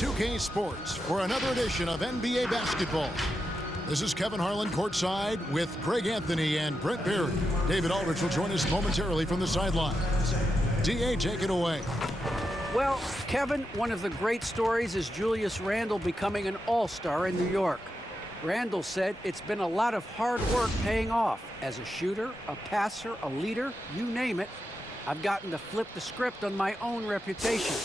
2K Sports for another edition of NBA basketball. This is Kevin Harlan courtside with Greg Anthony and Brent Barry. David Aldridge will join us momentarily from the sidelines. DA, take it away. Well, Kevin, one of the great stories is Julius Randle becoming an all-star in New York. Randle said it's been a lot of hard work paying off. As a shooter, a passer, a leader, you name it, I've gotten to flip the script on my own reputation,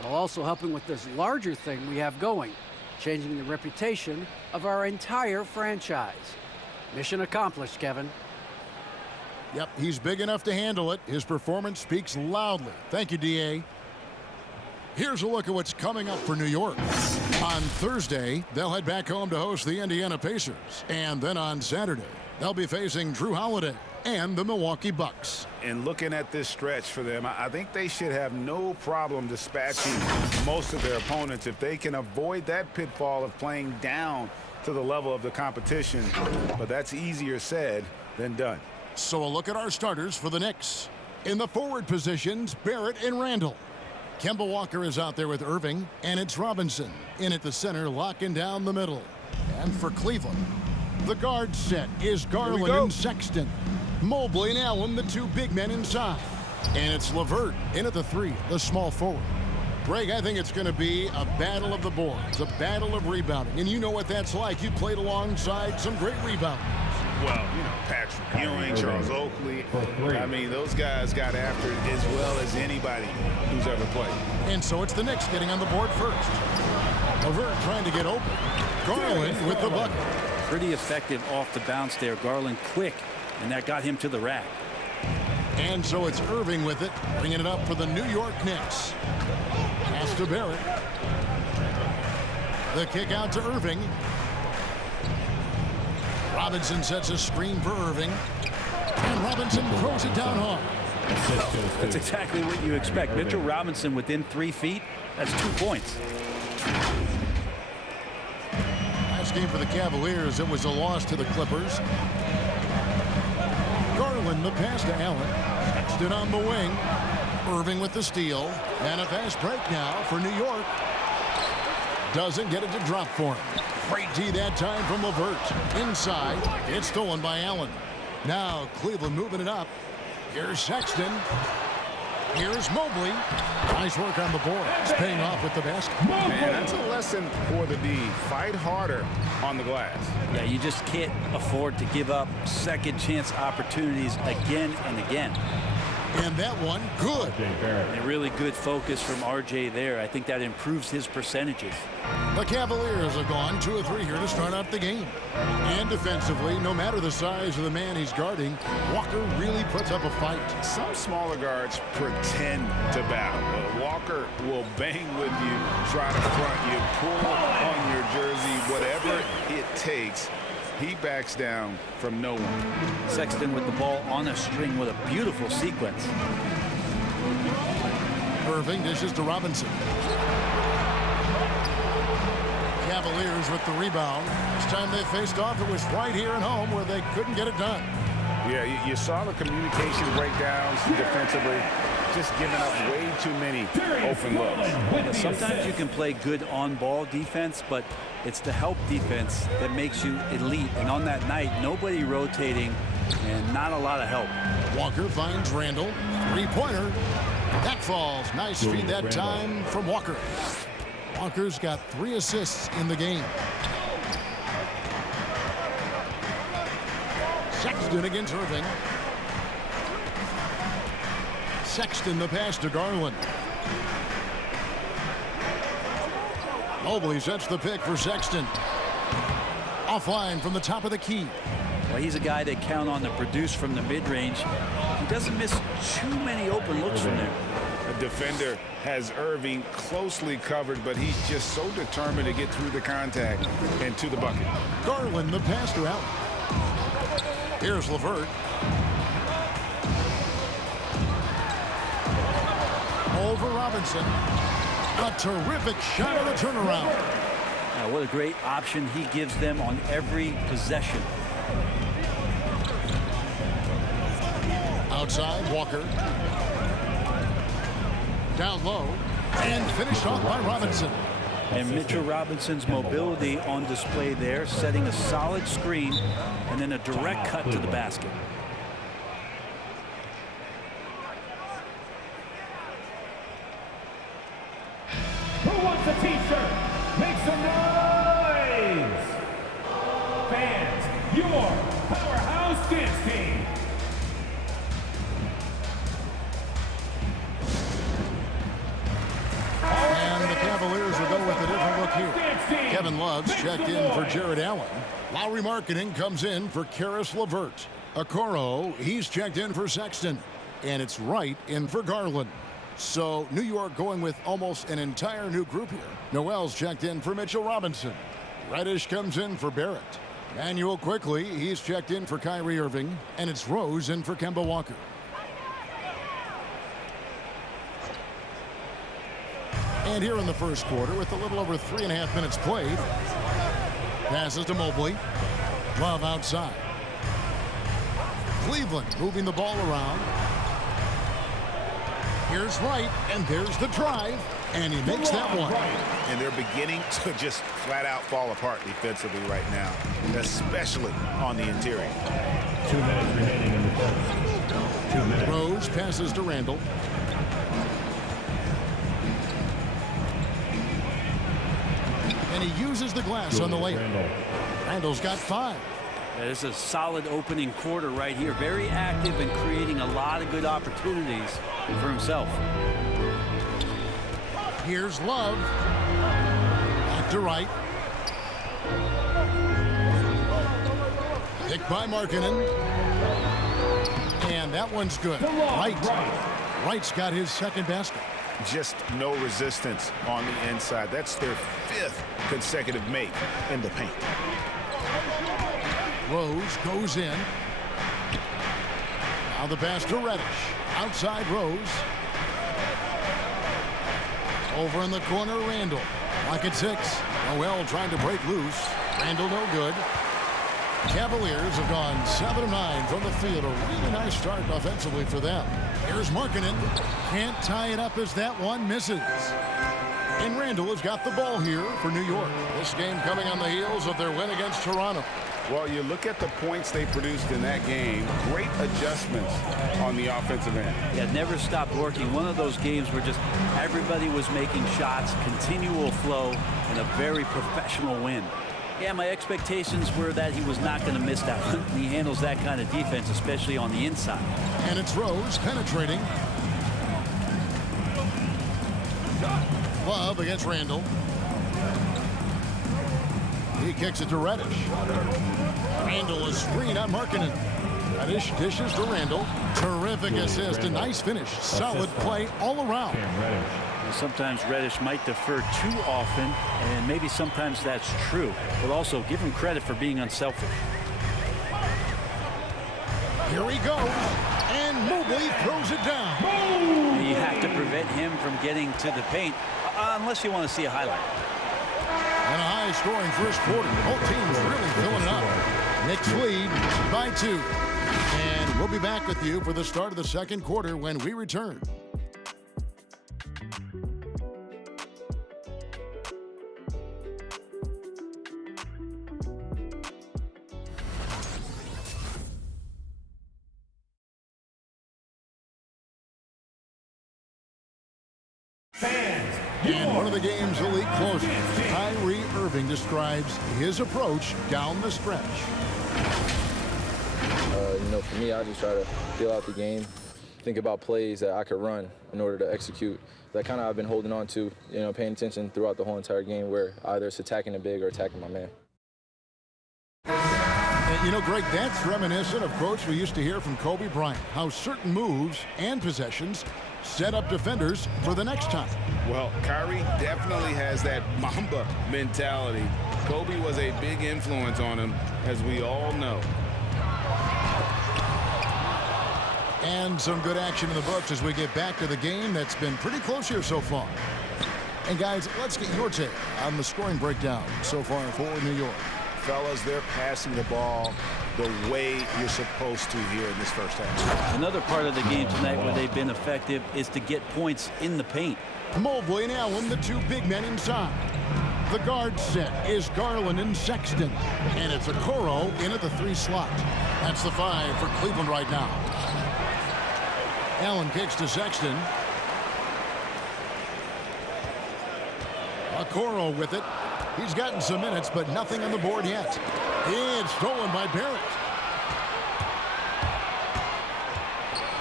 while also helping with this larger thing we have going, changing the reputation of our entire franchise. Mission accomplished, Kevin. Yep, he's big enough to handle it. His performance speaks loudly. Thank you, DA. Here's a look at what's coming up for New York. On Thursday, they'll head back home to host the Indiana Pacers. And then on Saturday, they'll be facing Drew Holiday and the Milwaukee Bucks. And looking at this stretch for them, I think they should have no problem dispatching most of their opponents if they can avoid that pitfall of playing down to the level of the competition. But that's easier said than done. So a look at our starters for the Knicks. In the forward positions, Barrett and Randle. Kemba Walker is out there with Irving, and it's Robinson in at the center, locking down the middle. And for Cleveland, the guard set is Garland and Sexton. Mobley and Allen, the two big men inside. And it's LeVert in at the three, the small forward. Greg, I think it's going to be a battle of the boards, a battle of rebounding. And you know what that's like. You played alongside some great rebounders. Well, you know, Patrick Ewing, Charles Oakley. I mean, those guys got after it as well as anybody who's ever played. And so it's the Knicks getting on the board first. LeVert trying to get open. Garland with the bucket. Pretty effective off the bounce there. Garland quick, and that got him to the rack. And so it's Irving with it, bringing it up for the New York Knicks. Pass to Barrett. The kick out to Irving. Robinson sets a screen for Irving. And Robinson throws it down hard. That's exactly what you expect. Mitchell Robinson within 3 feet. That's 2 points. Last game for the Cavaliers, it was a loss to the Clippers. Garland the pass to Allen. Sexton on the wing. Irving with the steal. And a fast break now for New York. Doesn't get it to drop for him. Great D that time from LeVert. Inside. It's stolen by Allen. Now Cleveland moving it up. Here's Sexton. Here's Mobley. Nice work on the board. It's paying off with the basket. Man, that's a lesson for the D. Fight harder on the glass. Yeah, you just can't afford to give up second chance opportunities again and again. And that one, good. And a really good focus from RJ there. I think that improves his percentages. The Cavaliers have gone 2 of 3 here to start out the game. And defensively, no matter the size of the man he's guarding, Walker really puts up a fight. Some smaller guards pretend to battle. But Walker will bang with you, try to front you, pull on your jersey, whatever it takes. He backs down from no one. Sexton with the ball on a string with a beautiful sequence. Irving dishes to Robinson. Cavaliers with the rebound. This time they faced off, it was right here at home where they couldn't get it done. Yeah, you saw the communication breakdowns defensively. Just giving up way too many open looks. Sometimes you can play good on-ball defense, but it's the help defense that makes you elite. And on that night, nobody rotating and not a lot of help. Walker finds Randle. Three-pointer. That falls. Nice feed that time from Walker. Walker's got 3 assists in the game. Sexton against Irving. Sexton the pass to Garland. Mobley sets the pick for Sexton. Offline from the top of the key. Well, he's a guy they count on to produce from the mid-range. He doesn't miss too many open looks from there. The defender has Irving closely covered, but he's just so determined to get through the contact and to the bucket. Garland the pass to Allen. Here's LeVert. Over Robinson. A terrific shot of the turnaround. What a great option he gives them on every possession. Outside, Walker. Down low. And finished off by Robinson. And Mitchell Robinson's mobility on display there, setting a solid screen and then a direct cut to the basket. Who wants a t-shirt? Make some noise! Fans, your powerhouse dance team. And the Cavaliers will go with a different look here. Kevin Love's checked in for Jared Allen. Lowry Marketing comes in for Karis LeVert. Okoro, he's checked in for Sexton. And it's Wright in for Garland. So New York going with almost an entire new group here. Noel's checked in for Mitchell Robinson. Reddish comes in for Barrett. Manuel quickly, he's checked in for Kyrie Irving. And it's Rose in for Kemba Walker. And here in the first quarter, with a little over 3.5 minutes played, passes to Mobley. Love outside. Cleveland moving the ball around. Here's Wright, and there's the drive, and he makes that one. And they're beginning to just flat out fall apart defensively right now, especially on the interior. 2 minutes remaining in the first. 2 minutes. Rose passes to Randle. And he uses the glass on the layup. Randle's got 5. That is a solid opening quarter right here. Very active and creating a lot of good opportunities for himself. Here's Love. Back to Wright. Picked by Markkanen. And that one's good. Wright's got his second basket. Just no resistance on the inside. That's their 5th consecutive make in the paint. Rose goes in. Now the pass to Reddish. Outside Rose. Over in the corner, Randle. Lock at 6. Noel trying to break loose. Randle no good. Cavaliers have gone 7 of 9 from the field. A really nice start offensively for them. Here's Markkanen. Can't tie it up as that one misses. And Randle has got the ball here for New York. This game coming on the heels of their win against Toronto. Well, you look at the points they produced in that game. Great adjustments on the offensive end. Yeah, never stopped working. One of those games where just everybody was making shots, continual flow, and a very professional win. Yeah, my expectations were that he was not going to miss that one. He handles that kind of defense, especially on the inside. And it's Rose penetrating. Love against Randle. He kicks it to Reddish. Randle is screen on Markkanen. Reddish dishes to Randle. Terrific assist. A nice finish. Solid play all around. Sometimes Reddish might defer too often, and maybe sometimes that's true. But also give him credit for being unselfish. Here he goes. And Mobley throws it down. You have to prevent him from getting to the paint, unless you want to see a highlight. And a high-scoring first quarter. Both teams really filling it up. Knicks lead by 2. And we'll be back with you for the start of the second quarter when we return. And one of the game's elite closers, Kyrie Irving, describes his approach down the stretch. For me, I just try to feel out the game, think about plays that I could run in order to execute. That kind of I've been holding on to, paying attention throughout the whole entire game where either it's attacking the big or attacking my man. And Greg, that's reminiscent of quotes we used to hear from Kobe Bryant, how certain moves and possessions set up defenders for the next time. Well, Kyrie definitely has that Mamba mentality. Kobe was a big influence on him, as we all know. And some good action in the books as we get back to the game that's been pretty close here so far. And guys, let's get your take on the scoring breakdown so far for New York. Fellas, they're passing the ball the way you're supposed to here in this first half. Another part of the game tonight where they've been effective is to get points in the paint. Mobley and Allen, the two big men inside. The guard set is Garland and Sexton. And it's Okoro in at the 3 slot. That's the 5 for Cleveland right now. Allen kicks to Sexton. Okoro with it. He's gotten some minutes, but nothing on the board yet. It's stolen by Barrett.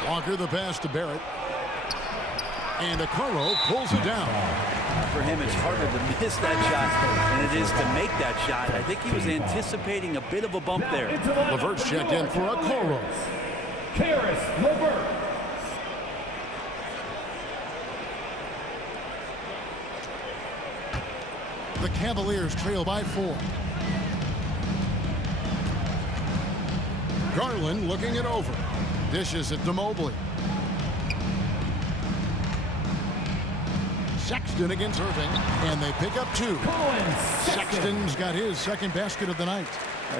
Walker the pass to Barrett. And Okoro pulls it down. For him, it's harder to miss that shot than it is to make that shot. I think he was anticipating a bit of a bump there. LeVert's checked in for Okoro. Karis LeVert. The Cavaliers trail by 4. Garland looking it over. Dishes it to Mobley. Sexton against Irving, and they pick up 2. Sexton's got his second basket of the night.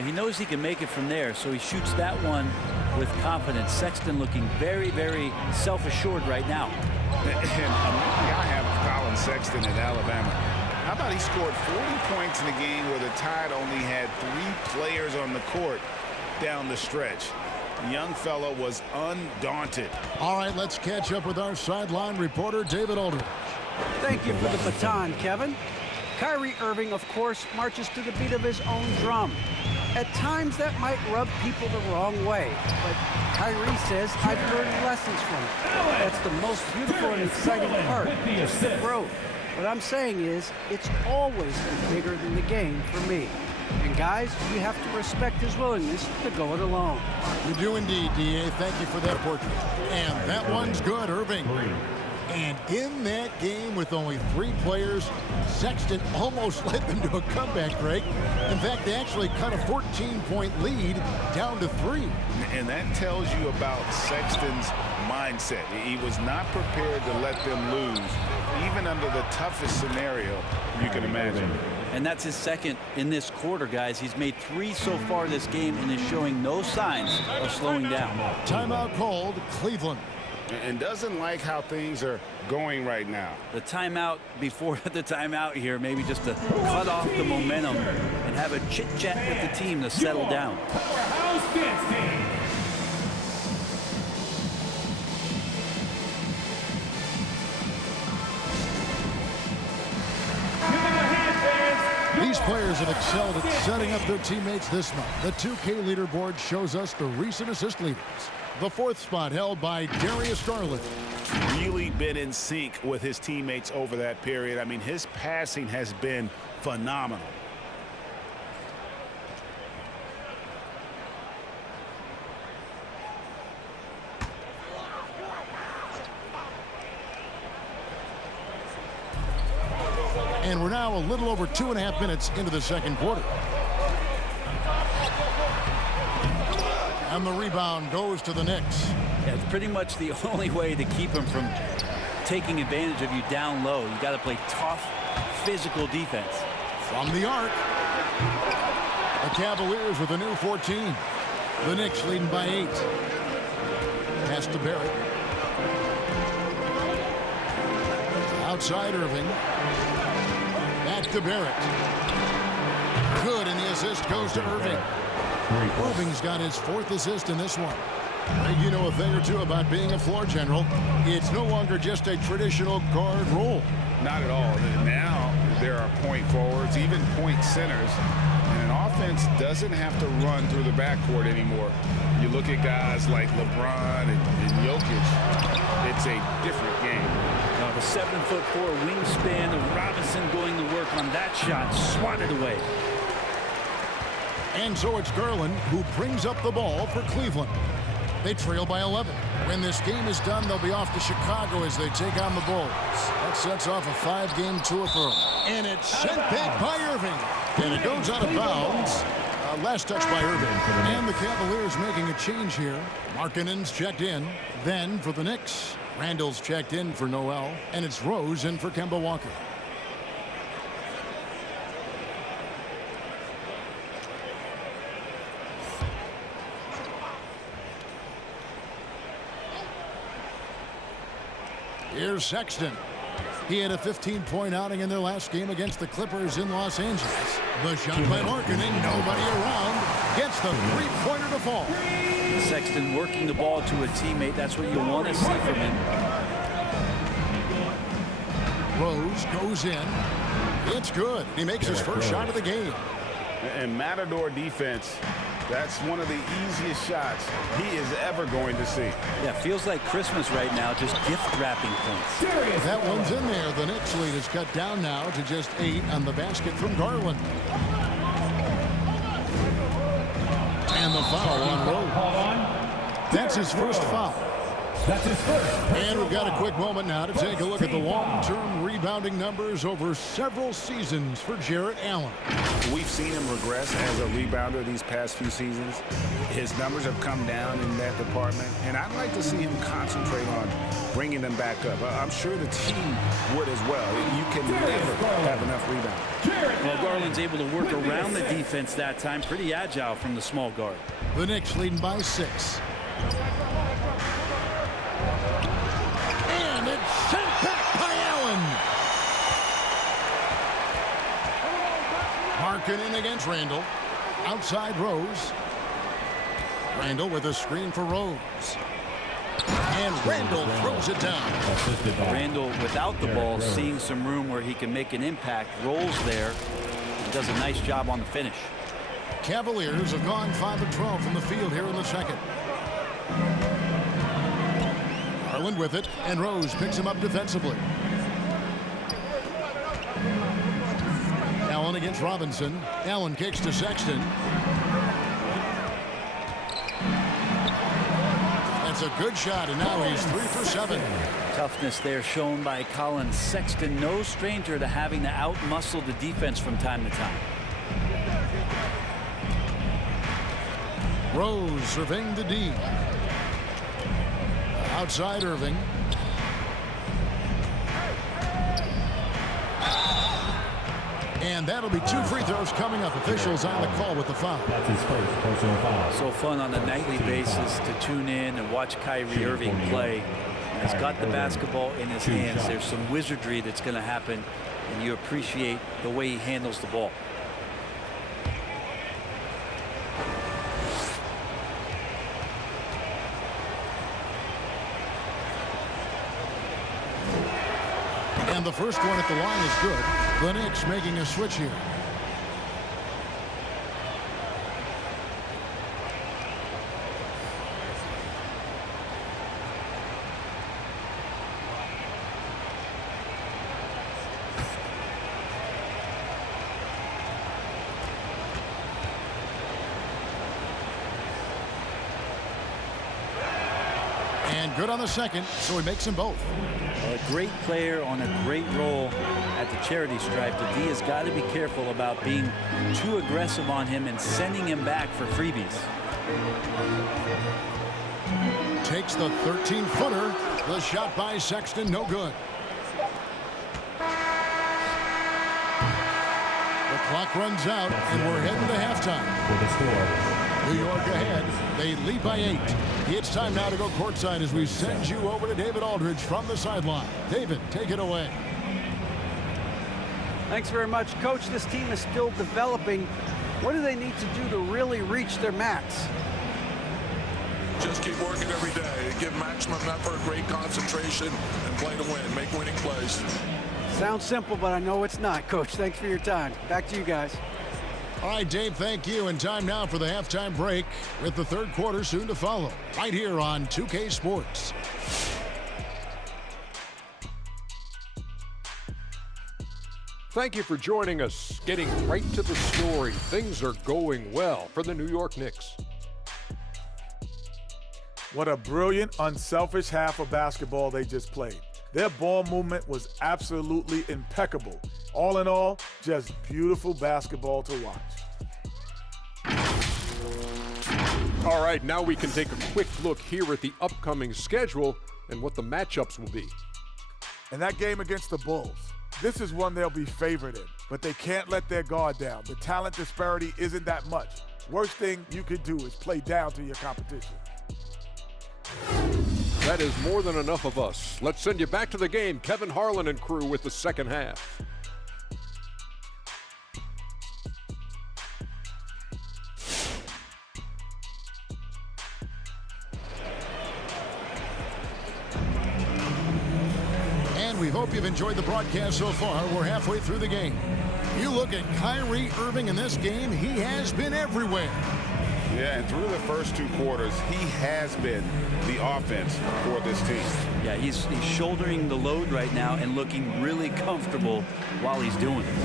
He knows he can make it from there, so he shoots that one with confidence. Sexton looking very, very self-assured right now. And a memory I have of Colin Sexton at Alabama. How about he scored 40 points in a game where the Tide only had 3 players on the court down the stretch. The young fellow was undaunted. All right, let's catch up with our sideline reporter, David Aldridge. Thank you for the baton, Kevin. Kyrie Irving, of course, marches to the beat of his own drum. At times, that might rub people the wrong way, but Kyrie says, I've learned lessons from it. That's the most beautiful and exciting part, just the growth. What I'm saying is, it's always been bigger than the game for me. And guys, you have to respect his willingness to go it alone. You do indeed, D.A. Thank you for that portrait. And that one's good, Irving. And in that game with only 3 players, Sexton almost led them to a comeback, Greg. In fact, they actually cut a 14-point lead down to 3. And that tells you about Sexton's mindset. He was not prepared to let them lose, even under the toughest scenario you can imagine. And that's his second in this quarter, guys. He's made 3 so far this game and is showing no signs of slowing down. Timeout called, Cleveland. And doesn't like how things are going right now. The timeout before the timeout here, maybe just to cut off the momentum and have a chit-chat with the team to settle down. Powerhouse Dance Team. These players have excelled at setting up their teammates this month. The 2K leaderboard shows us the recent assist leaders. The 4th spot held by Darius Garland. Really been in sync with his teammates over that period. I mean, his passing has been phenomenal. And we're now a little over 2.5 minutes into the second quarter. And the rebound goes to the Knicks. Yeah, it's pretty much the only way to keep him from taking advantage of you down low. You got to play tough, physical defense. From the arc. The Cavaliers with a new 14. The Knicks leading by 8. Pass to Barrett. Outside Irving. Back to Barrett. Good, and the assist goes to Irving. Irving's got his 4th assist in this one. You know a thing or two about being a floor general. It's no longer just a traditional guard role. Not at all. Now there are point forwards, even point centers. And an offense doesn't have to run through the backcourt anymore. You look at guys like LeBron and Jokic, it's a different game. Now the 7'4" wingspan of Robinson going to work on that shot, swatted away. And so it's Garland who brings up the ball for Cleveland. They trail by 11. When this game is done, they'll be off to Chicago as they take on the Bulls. That sets off a 5-game tour for them. And it's sent back by Irving. And it goes out of bounds. Last touch by Irving. And the Cavaliers making a change here. Markkanen's checked in. Then for the Knicks, Randle's checked in for Noel. And it's Rose in for Kemba Walker. Here's Sexton. He had a 15-point outing in their last game against the Clippers in Los Angeles. The shot by Markkanen, nobody around, gets the three-pointer to fall. Sexton working the ball to a teammate. That's what you want to see from him. Rose goes in. It's good. He makes his first shot of the game. And Matador defense, that's one of the easiest shots he is ever going to see. Yeah, feels like Christmas right now, just gift wrapping points. That one's in there. The Knicks lead is cut down now to just 8 on the basket from Garland. And the foul on Rose. That's his first foul. That's his first. And we've got a quick moment now to take a look at the long-term rebounding numbers over several seasons for Jarrett Allen. We've seen him regress as a rebounder these past few seasons. His numbers have come down in that department, and I'd like to see him concentrate on bringing them back up. I'm sure the team would as well. You can never have enough rebounds. Well, Garland's able to work around the defense that time. Pretty agile from the small guard. The Knicks leading by 6. And it's sent back by Allen. Markkanen against Randle. Outside Rose. Randle with a screen for Rose. And Randle throws it down. Randle without the ball, seeing some room where he can make an impact. Rolls there. He does a nice job on the finish. Cavaliers have gone 5 of 12 from the field here in the second. Garland with it, and Rose picks him up defensively. Allen against Robinson. Allen kicks to Sexton. That's a good shot, and now he's 3 for 7. Toughness there shown by Colin Sexton. No stranger to having to out-muscle the defense from time to time. Rose serving the D. Outside Irving. And that'll be 2 free throws coming up. Officials on the call with the foul. That's his first personal foul. So fun on a nightly basis to tune in and watch Kyrie Irving play. He's got the basketball in his hands. There's some wizardry that's going to happen, and you appreciate the way he handles the ball. And the first one at the line is good. The Knicks making a switch here. And good on the second, so he makes them both. A great player on a great role at the charity stripe. The D has got to be careful about being too aggressive on him and sending him back for freebies. Takes the 13-footer. The shot by Sexton, no good. The clock runs out, and we're heading to halftime. For the score. New York ahead. They lead by 8. It's time now to go courtside as we send you over to David Aldridge from the sideline. David, take it away. Thanks very much, Coach. This team is still developing. What do they need to do to really reach their max? Just keep working every day. Give maximum effort, great concentration, and play to win. Make winning plays. Sounds simple, but I know it's not, Coach. Thanks for your time. Back to you guys. All right, Dave, thank you. And time now for the halftime break with the third quarter soon to follow right here on 2K Sports. Thank you for joining us. Getting right to the story. Things are going well for the New York Knicks. What a brilliant, unselfish half of basketball they just played. Their ball movement was absolutely impeccable. All in all, just beautiful basketball to watch. All right, now we can take a quick look here at the upcoming schedule and what the matchups will be. And that game against the Bulls, this is one they'll be favored in, but they can't let their guard down. The talent disparity isn't that much. Worst thing you could do is play down to your competition. That is more than enough of us. Let's send you back to the game. Kevin Harlan and crew with the second half. And we hope you've enjoyed the broadcast so far. We're halfway through the game. You look at Kyrie Irving in this game, he has been everywhere. Yeah, and through the first 2 quarters, he has been the offense for this team. Yeah, he's shouldering the load right now and looking really comfortable while he's doing it.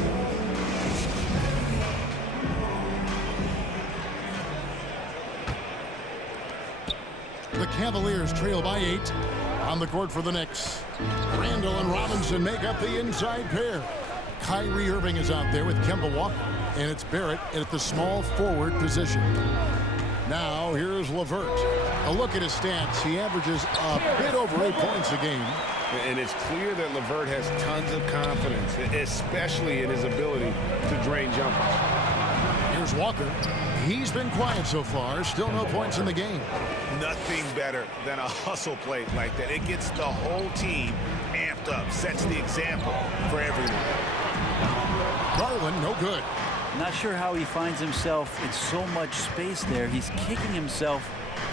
The Cavaliers trail by 8. On the court for the Knicks, Randle and Robinson make up the inside pair. Kyrie Irving is out there with Kemba Walker, and it's Barrett at the small forward position. Now here's LeVert. A look at his stats. He averages a bit over 8 points a game. And it's clear that LeVert has tons of confidence, especially in his ability to drain jumpers. Here's Walker. He's been quiet so far. Still no points in the game. Nothing better than a hustle play like that. It gets the whole team amped up, sets the example for everyone. Garland, no good. Not sure how he finds himself in so much space there. He's kicking himself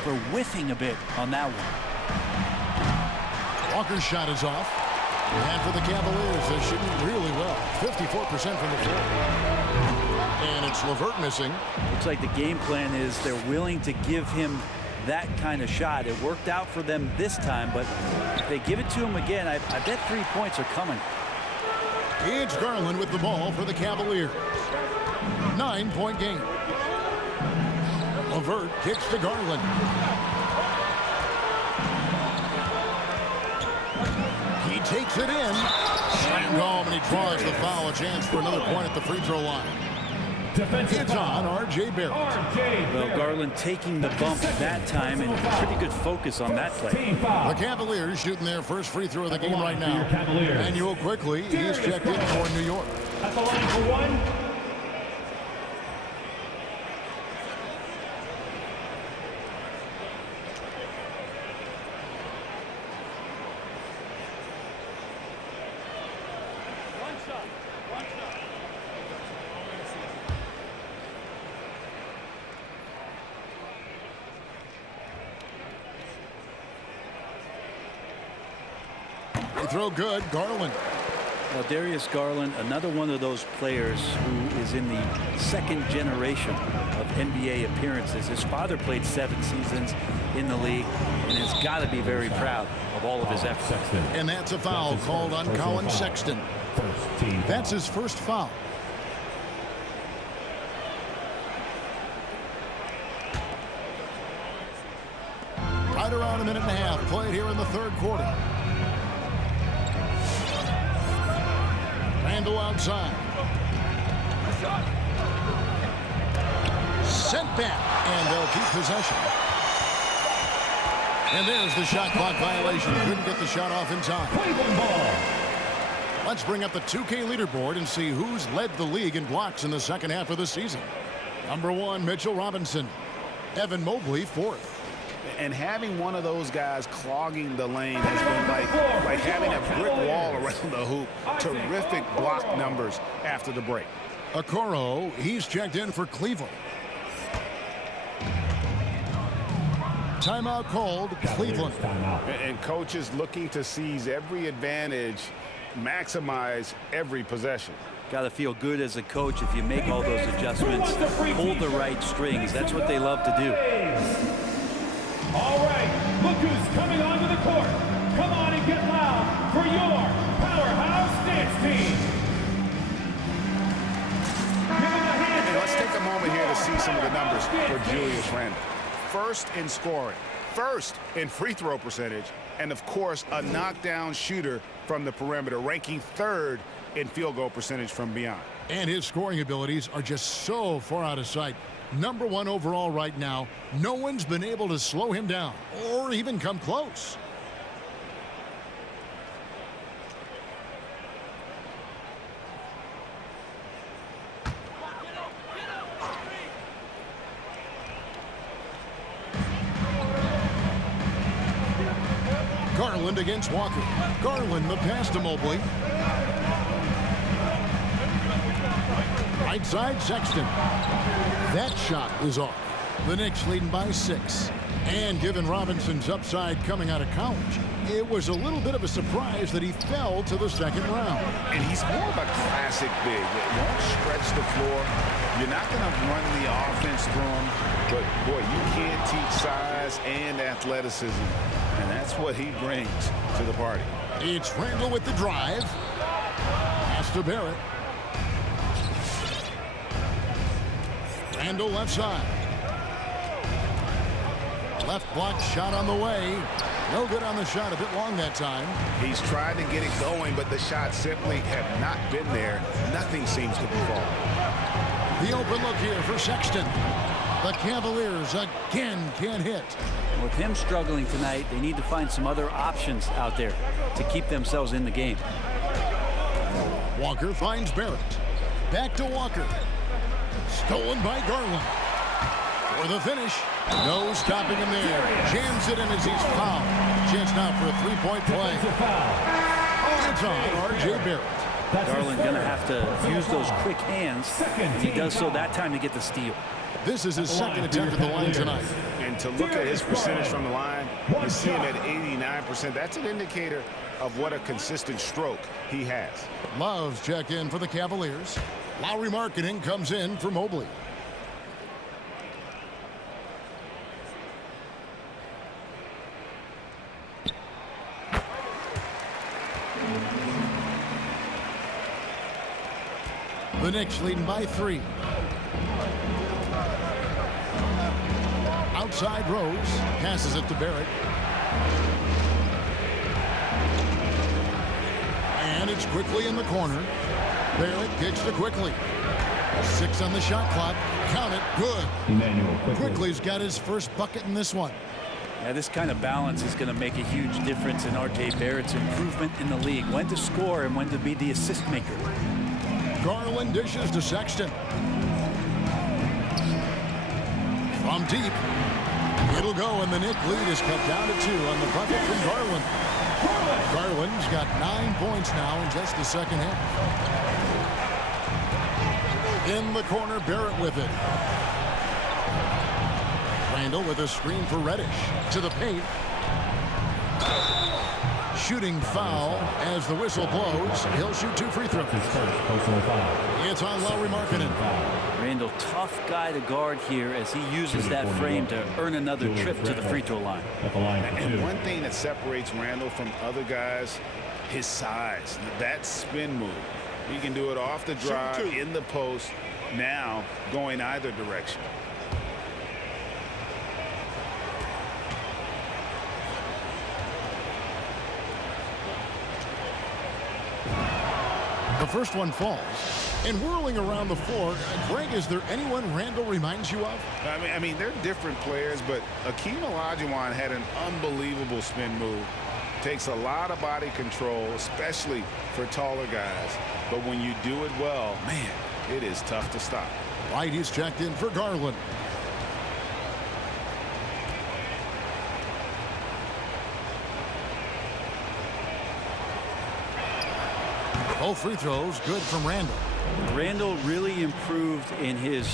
for whiffing a bit on that one. Walker's shot is off. And for the Cavaliers, they're shooting really well. 54% from the floor. And it's LeVert missing. Looks like the game plan is they're willing to give him that kind of shot. It worked out for them this time, but if they give it to him again, I bet 3 points are coming. It's Garland with the ball for the Cavaliers. 9-point game. LeVert kicks to Garland. He takes it in. Slammed home, and he draws the foul. A chance for another point at the free throw line. It's on R.J. Barrett. Well, Garland taking the bump that time, and pretty good focus on that play. The Cavaliers shooting their first free throw of the game right now. Manuel quickly, he's checked in for New York. At the line for one. Throw good, Garland. Well, Darius Garland, another one of those players who is in the second generation of NBA appearances. His father played 7 seasons in the league and has got to be very proud of all of his efforts. And that's a foul called on Colin Sexton. That's his first foul. Right around a minute and a half played here in the third quarter. Randle outside. Sent back, and they'll keep possession. And there's the shot clock violation. Couldn't get the shot off in time. Let's bring up the 2K leaderboard and see who's led the league in blocks in the second half of the season. Number 1, Mitchell Robinson. Evan Mobley, 4th. And having one of those guys clogging the lane has been like having a brick wall around the hoop. Terrific block numbers after the break. Okoro, he's checked in for Cleveland. Timeout called, Cleveland. And coaches looking to seize every advantage, maximize every possession. Got to feel good as a coach if you make all those adjustments, pull the right strings. That's what they love to do. All right, look who's coming onto the court. Come on and get loud for your powerhouse dance team. And let's take a moment here to see some of the numbers for Julius Randle. First in scoring, first in free throw percentage, and of course a knockdown shooter from the perimeter, ranking 3rd in field goal percentage from beyond. And his scoring abilities are just so far out of sight. Number 1 overall right now. No one's been able to slow him down or even come close. Garland against Walker. Garland the pass to Mobley. Right side, Sexton. That shot is off. The Knicks leading by 6. And given Robinson's upside coming out of college, it was a little bit of a surprise that he fell to the second round. And he's more of a classic big. It won't stretch the floor. You're not going to run the offense through him. But, boy, you can't teach size and athleticism. And that's what he brings to the party. It's Randle with the drive. Pass to Barrett. Randle left side. Left block shot on the way. No good on the shot. A bit long that time. He's tried to get it going, but the shots simply have not been there. Nothing seems to be falling. The open look here for Sexton. The Cavaliers again can't hit. With him struggling tonight, they need to find some other options out there to keep themselves in the game. Walker finds Barrett. Back to Walker. Stolen by Garland. For the finish. No stopping him there. Jams it in as he's fouled. Chance now for a three-point play. It's on R.J. Barrett. Garland going to have to use those quick hands. He does so that time to get the steal. This is his second attempt at the line tonight. And to look at his percentage from the line, you see him at 89%. That's an indicator of what a consistent stroke he has. Loves check in for the Cavaliers. Lowry Marketing comes in for Mobley. The Knicks leading by 3. Outside Rose. Passes it to Barrett. And it's quickly in the corner. Barrett kicks to Quickly. 6 on the shot clock. Count it. Good. Quickly's got his first bucket in this one. Yeah, this kind of balance is going to make a huge difference in R.J. Barrett's improvement in the league. When to score and when to be the assist maker. Garland dishes to Sexton. From deep. It'll go, and the Knick lead is cut down to 2 on the bucket from Garland. Garland's got 9 points now in just the second half. In the corner, Barrett with it. Randle with a screen for Reddish. To the paint. Shooting foul as the whistle blows. He'll shoot 2 free throws. It's on Lowry Markkanen. Randle, tough guy to guard here as he uses that frame to earn another trip to the free throw line. And one thing that separates Randle from other guys, his size. That spin move. He can do it off the drive, in the post, now going either direction. The first one falls. And whirling around the floor, Greg, is there anyone Randle reminds you of? I mean, they're different players, but Akeem Olajuwon had an unbelievable spin move. Takes a lot of body control, especially for taller guys. But when you do it well, man, it is tough to stop. White is checked in for Garland. Both free throws good from Randle. Randle really improved in his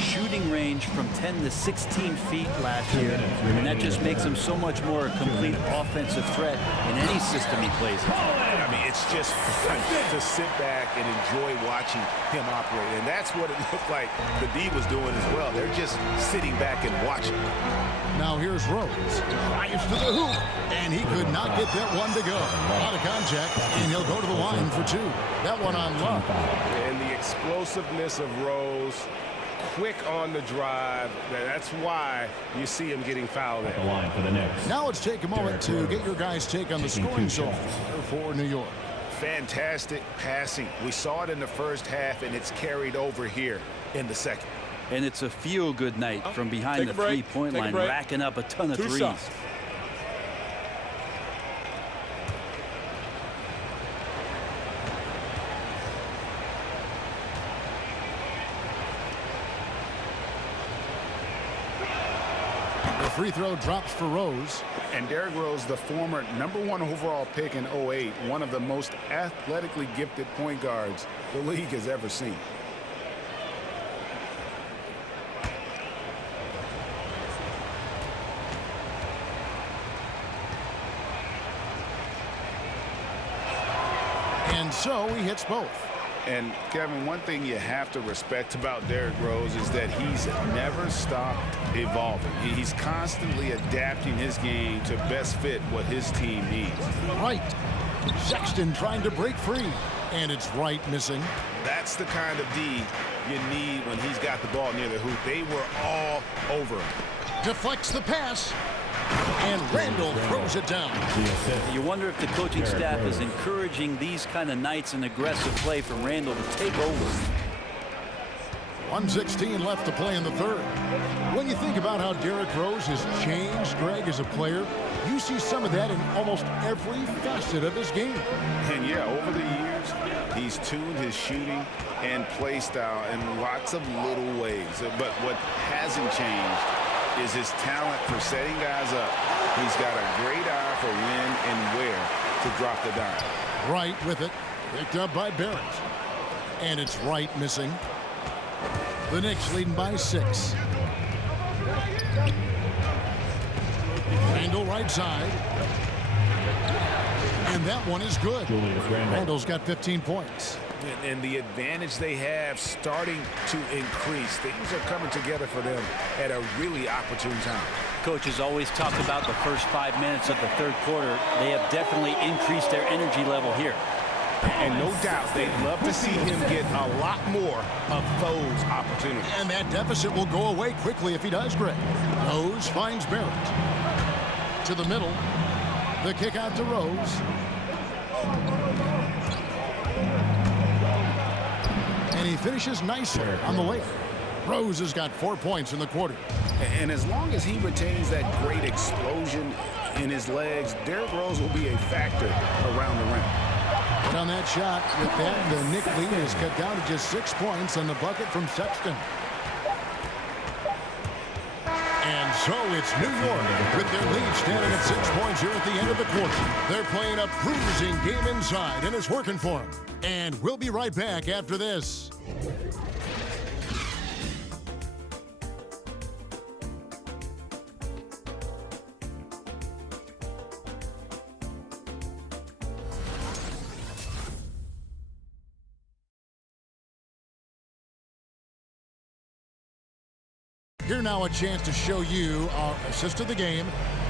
shooting range from 10 to 16 feet last year, and that just makes him so much more a complete offensive threat in any system he plays in. I mean, it's just fun to sit back and enjoy watching him operate, and that's what it looked like the D was doing as well. They're just sitting back and watching. Now here's Rose. Drives to the hoop, and he could not get that one to go. Out of contact, and he'll go to the line for 2. That one on Love. And the explosiveness of Rose, quick on the drive. That's why you see him getting fouled at the line for the Knicks. Now let's take a moment to get your guys' take on the scoring so far for New York. Fantastic passing. We saw it in the first half, and it's carried over here in the second. And it's a feel-good night from behind the three-point line, racking up a ton of threes. Shots. The free throw drops for Rose. And Derrick Rose, the former #1 overall pick in 2008, one of the most athletically gifted point guards the league has ever seen. And so he hits both. And, Kevin, one thing you have to respect about Derrick Rose is that he's never stopped evolving. He's constantly adapting his game to best fit what his team needs. Right. Sexton trying to break free. And it's Wright missing. That's the kind of D you need when he's got the ball near the hoop. They were all over him. Deflects the pass. And Randle throws it down. You wonder if the coaching staff is encouraging these kind of nights and aggressive play from Randle to take over. 1:16 left to play in the third. When you think about how Derrick Rose has changed, Greg, as a player, you see some of that in almost every facet of his game. And yeah, over the years, he's tuned his shooting and play style in lots of little ways. But what hasn't changed is his talent for setting guys up. He's got a great eye for when and where to drop the dime. Wright with it. Picked up by Barrett. And it's Wright missing. The Knicks leading by 6. Randle right side. And that one is good. Randle's got 15 points. And the advantage they have starting to increase. Things are coming together for them at a really opportune time. Coaches always talk about the first 5 minutes of the third quarter. They have definitely increased their energy level here. And no doubt they'd love to see him get a lot more of those opportunities. And that deficit will go away quickly if he does, Greg. Rose finds Barrett. To the middle. The kick out to Rose. And he finishes nicely on the layup. Rose has got 4 points in the quarter. And as long as he retains that great explosion in his legs, Derrick Rose will be a factor around the rim. But on that shot, with that, the Knick lead is cut down to just 6 points on the bucket from Sexton. And so it's New York with their lead standing at 6 points here at the end of the quarter. They're playing a bruising game inside, and it's working for them. And we'll be right back after this. Here now a chance to show you our assist of the game,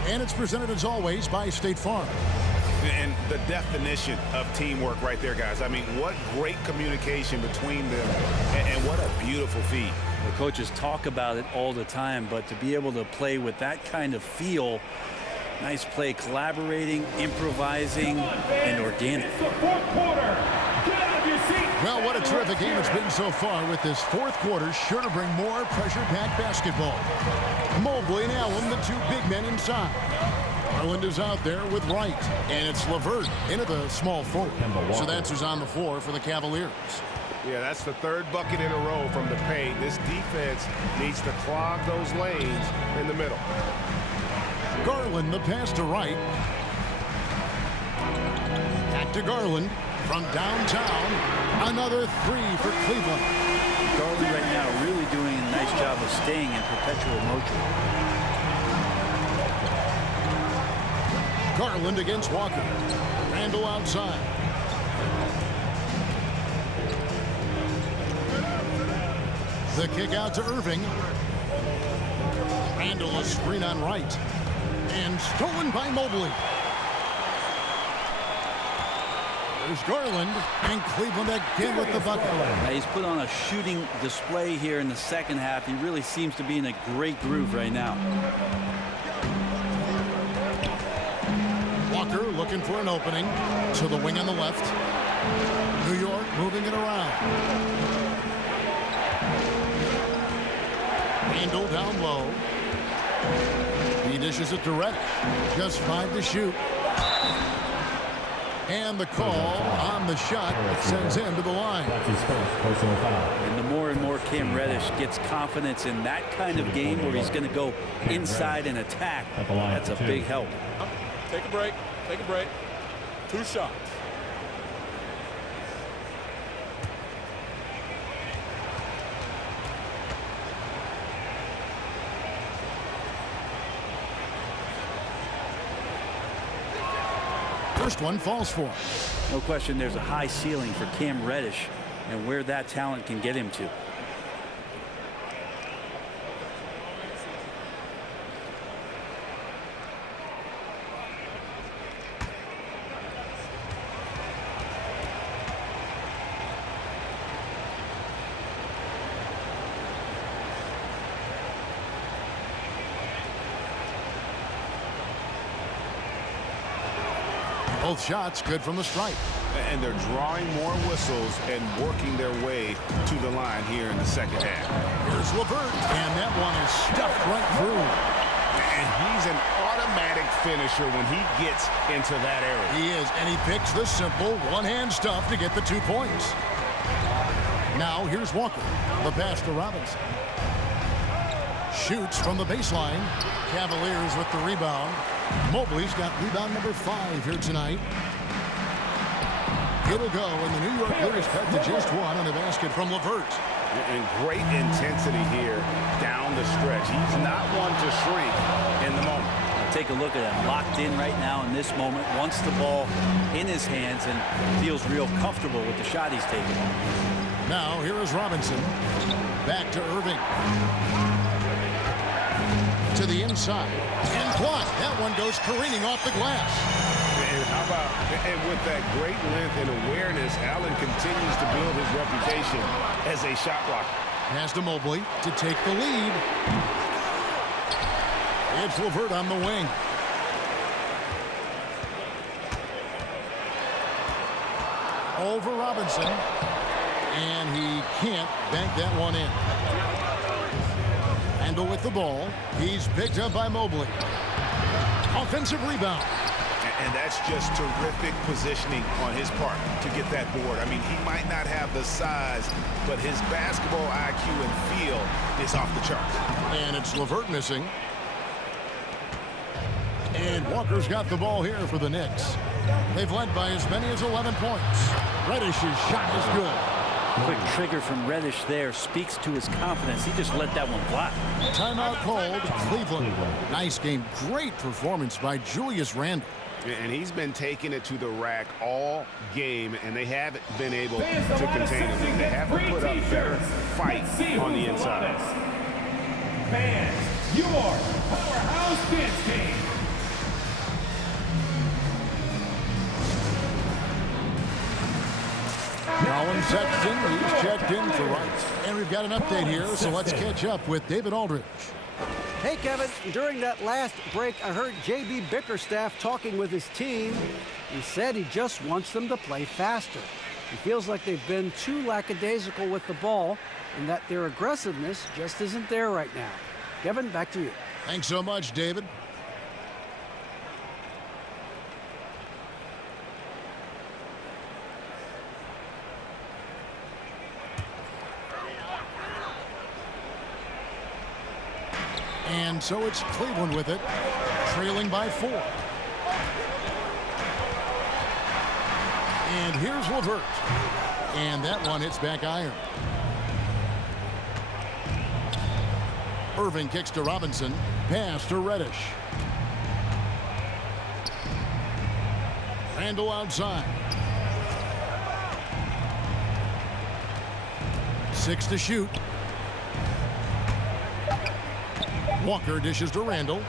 and it's presented as always by State Farm. And the definition of teamwork right there, guys. I mean, what great communication between them, and what a beautiful feed. The coaches talk about it all the time, but to be able to play with that kind of feel, nice play, collaborating, improvising, and organic. It's the fourth quarter. Get out of your seat. Well, what a terrific game it's been so far, with this fourth quarter sure to bring more pressure-packed basketball. Mobley and Allen, the two big men inside. Garland is out there with Wright, and it's LeVert into the small forward. So that's who's on the floor for the Cavaliers. Yeah, that's the third bucket in a row from the paint. This defense needs to clog those lanes in the middle. Garland, the pass to Wright. Back to Garland from downtown. Another three for Cleveland. Garland right now really doing a nice job of staying in perpetual motion. Garland against Walker. Randle outside. The kick out to Irving. Randle a screen on Wright. And stolen by Mobley. There's Garland, and Cleveland again with the bucket. He's put on a shooting display here in the second half. He really seems to be in a great groove right now. Walker looking for an opening to the wing on the left. New York moving it around. Randle down low. He dishes it to Reddish. Just 5 to shoot. And the call on the shot that sends him to the line. And the more and more Cam Reddish gets confidence in that kind of game where he's going to go inside and attack, that's a big help. Take a break. Take a break. 2 shots. First one falls for him. No question there's a high ceiling for Cam Reddish and where that talent can get him to. Both shots good from the stripe. And they're drawing more whistles and working their way to the line here in the second half. Here's LeVert, and that one is stuffed right through. And he's an automatic finisher when he gets into that area. He is, and he picks the simple one-hand stuff to get the 2 points. Now here's Walker. The pass to Robinson. Shoots from the baseline. Cavaliers with the rebound. Mobley's got rebound number 5 here tonight. It'll go, and the New York Lakers cut to just 1 on the basket from LeVert. And great intensity here down the stretch. He's not one to shrink in the moment. Take a look at him, locked in right now in this moment, wants the ball in his hands and feels real comfortable with the shot he's taking. Now here is Robinson. Back to Irving. To the inside. And blocked. That one goes careening off the glass. And how about, and with that great length and awareness, Allen continues to build his reputation as a shot blocker. Pass to Mobley to take the lead. It's LeVert on the wing. Over Robinson. And he can't bank that one in. Randle with the ball. He's picked up by Mobley. Offensive rebound. And that's just terrific positioning on his part to get that board. I mean, he might not have the size, but his basketball IQ and feel is off the charts. And it's LeVert missing. And Walker's got the ball here for the Knicks. They've led by as many as 11 points. Reddish's shot is good. Quick trigger from Reddish there speaks to his confidence. He just let that one fly. Timeout called. Cleveland. Nice game. Great performance by Julius Randle. And he's been taking it to the rack all game, and they haven't been able to contain him. They have to put up better fight on the inside. Fans, your powerhouse dance team. Colin Sexton, he's checked in for Rice. And we've got an update here, so let's catch up with David Aldridge. Hey, Kevin, during that last break, I heard J.B. Bickerstaff talking with his team. He said he just wants them to play faster. He feels like they've been too lackadaisical with the ball and that their aggressiveness just isn't there right now. Kevin, back to you. Thanks so much, David. And so it's Cleveland with it, trailing by 4. And here's LeVert. And that one hits back iron. Irving kicks to Robinson. Pass to Reddish. Randle outside. 6 to shoot. Walker dishes to Randle.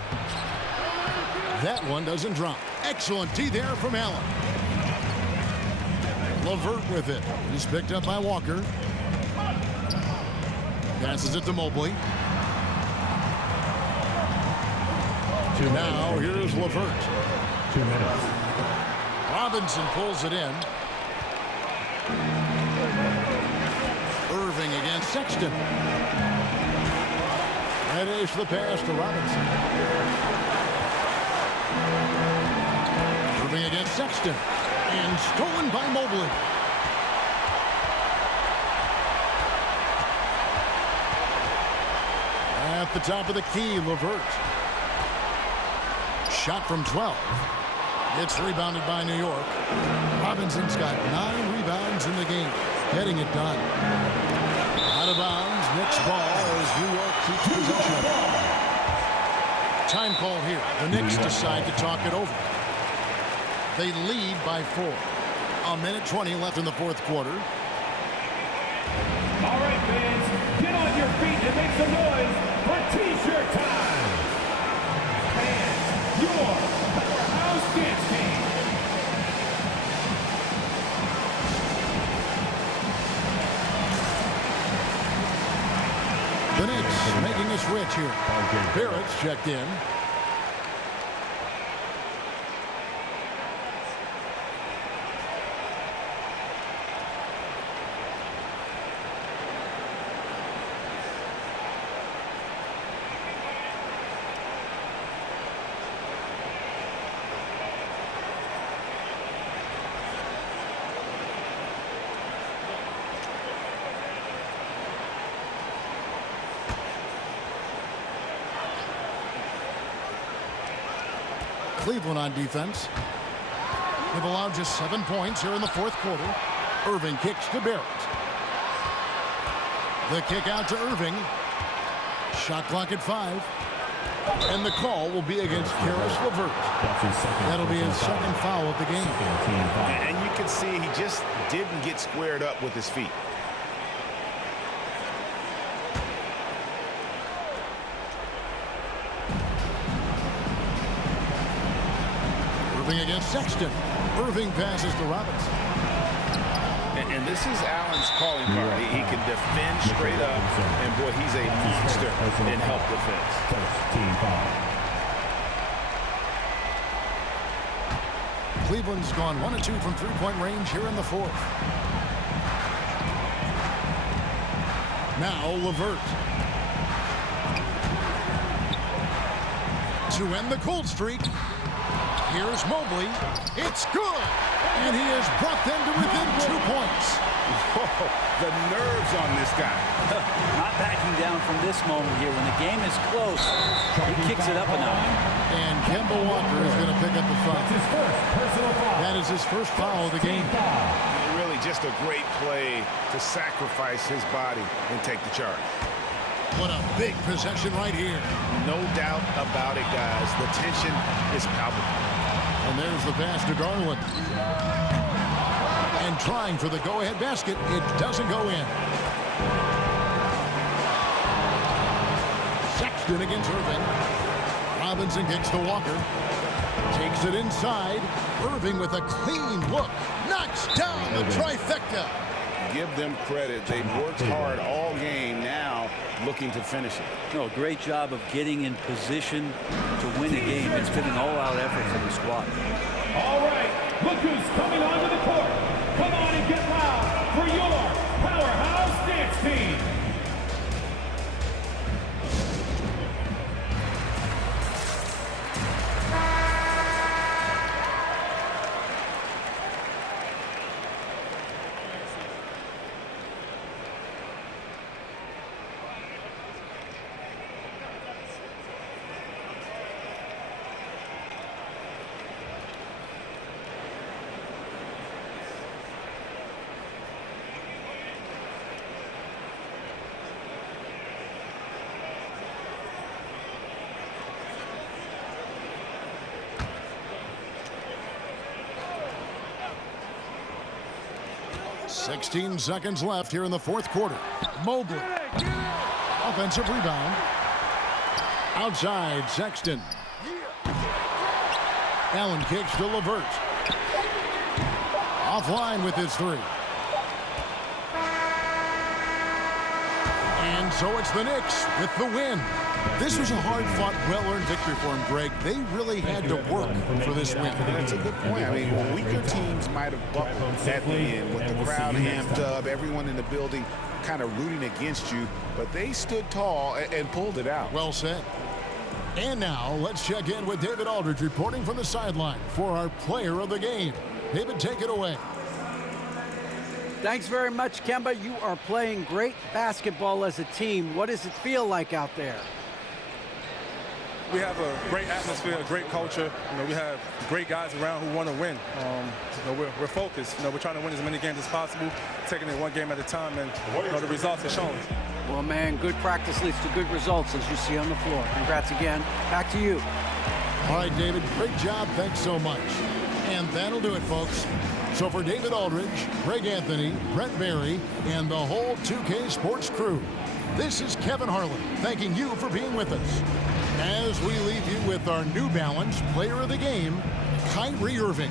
That one doesn't drop. Excellent D there from Allen. LeVert with it. He's picked up by Walker. Passes it to Mobley. Now here's LeVert. 2 minutes. Robinson pulls it in. Irving against Sexton. Reddish the pass to Robinson. Irving against Sexton. And stolen by Mobley. At the top of the key, LeVert. Shot from 12. It's rebounded by New York. Robinson's got 9 rebounds in the game, getting it done. Out of bounds, Knicks ball as New York keeps possession. Time call here. The Knicks decide to talk it over. They lead by 4. 1:20 left in the fourth quarter. All right, fans, get on your feet and make some noise for T-shirt time. Fans, your powerhouse dance team. The Knicks making a switch here. Barrett's checked in. Cleveland on defense. They've allowed just 7 points here in the fourth quarter. Irving kicks to Barrett. The kick out to Irving. Shot clock at 5. And the call will be against Karis LeVert. That'll be his second foul of the game. And you can see he just didn't get squared up with his feet. Irving against Sexton. Irving passes to Robinson. And this is Allen's calling card. He can defend straight up, and boy, he's a monster in help defense. Cleveland's gone 1 of 2 from three-point range here in the fourth. Now LeVert. To end the cold streak. Here's Mobley. It's good. And he has brought them to within 2 points. Whoa, the nerves on this guy. Not backing down from this moment here. When the game is close, he kicks it up a notch. And Kemba Walker is going to pick up the foul. That is his first foul of the game. Really just a great play to sacrifice his body and take the charge. What a big possession right here. No doubt about it, guys. The tension is palpable. And there's the pass to Garland. And trying for the go-ahead basket. It doesn't go in. Sexton against Irving. Robinson kicks to Walker. Takes it inside. Irving with a clean look. Knocks down the trifecta. Give them credit. They've worked hard all game, now looking to finish it. No, great job of getting in position to win a game. It's been an all-out effort from the squad. All right, look who's coming onto the court. Come on and get loud for your powerhouse dance team. .16 seconds left here in the fourth quarter. Mobley. Offensive rebound. Outside, Sexton. Allen kicks to LeVert. Offline with his 3. And so it's the Knicks with the win. This was a hard-fought, well-earned victory for him, Greg. They really had to work for this win. That's a good point. I mean, weaker teams might have buckled at the end with the crowd amped up, everyone in the building kind of rooting against you, but they stood tall and pulled it out. Well said. And now let's check in with David Aldridge reporting from the sideline for our player of the game. David, take it away. Thanks very much, Kemba. You are playing great basketball as a team. What does it feel like out there? We have a great atmosphere, a great culture. You know, we have great guys around who want to win. You know, we're focused. You know, we're trying to win as many games as possible, taking it one game at a time, and you know, the results are showing. Well, man, good practice leads to good results, as you see on the floor. Congrats again. Back to you. All right, David, great job. Thanks so much. And that'll do it, folks. So for David Aldridge, Greg Anthony, Brent Barry, and the whole 2K Sports crew, this is Kevin Harlan thanking you for being with us. As we leave you with our New Balance Player of the Game, Kyrie Irving.